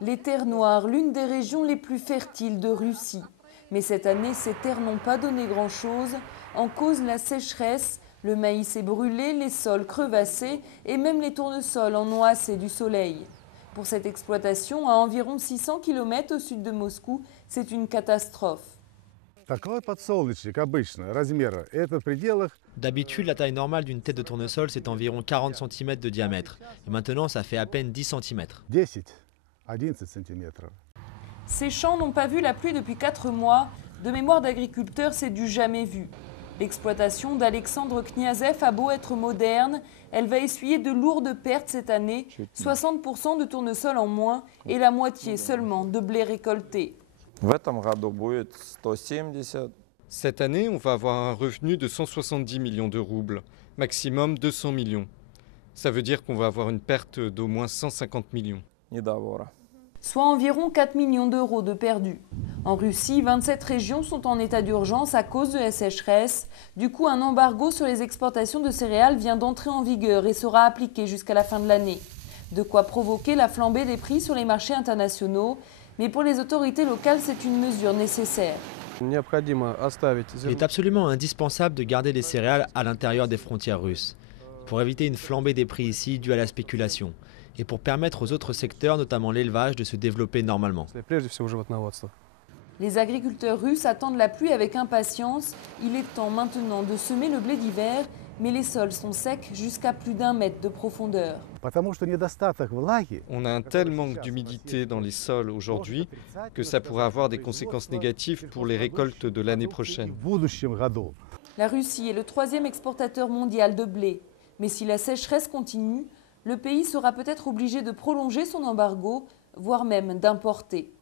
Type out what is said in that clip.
Les terres noires, l'une des régions les plus fertiles de Russie. Mais cette année, ces terres n'ont pas donné grand-chose. En cause, la sécheresse, le maïs est brûlé, les sols crevassés et même les tournesols en ont assez du soleil. Pour cette exploitation, à environ 600 km au sud de Moscou, c'est une catastrophe. D'habitude, la taille normale d'une tête de tournesol, c'est environ 40 cm de diamètre. Et maintenant, ça fait à peine 10 cm. Ces champs n'ont pas vu la pluie depuis 4 mois. De mémoire d'agriculteurs, c'est du jamais vu. L'exploitation d'Alexandre Kniazev a beau être moderne, elle va essuyer de lourdes pertes cette année, 60% de tournesol en moins et la moitié seulement de blé récolté. Cette année, on va avoir un revenu de 170 millions de roubles, maximum 200 millions. Ça veut dire qu'on va avoir une perte d'au moins 150 millions. Soit environ 4 millions d'euros de perdus. En Russie, 27 régions sont en état d'urgence à cause de la sécheresse. Du coup, un embargo sur les exportations de céréales vient d'entrer en vigueur et sera appliqué jusqu'à la fin de l'année. De quoi provoquer la flambée des prix sur les marchés internationaux. Mais pour les autorités locales, c'est une mesure nécessaire. Il est absolument indispensable de garder les céréales à l'intérieur des frontières russes, pour éviter une flambée des prix ici due à la spéculation, et pour permettre aux autres secteurs, notamment l'élevage, de se développer normalement. Les agriculteurs russes attendent la pluie avec impatience. Il est temps maintenant de semer le blé d'hiver, mais les sols sont secs jusqu'à plus d'1 mètre de profondeur. On a un tel manque d'humidité dans les sols aujourd'hui que ça pourrait avoir des conséquences négatives pour les récoltes de l'année prochaine. La Russie est le 3e exportateur mondial de blé. Mais si la sécheresse continue, le pays sera peut-être obligé de prolonger son embargo, voire même d'importer.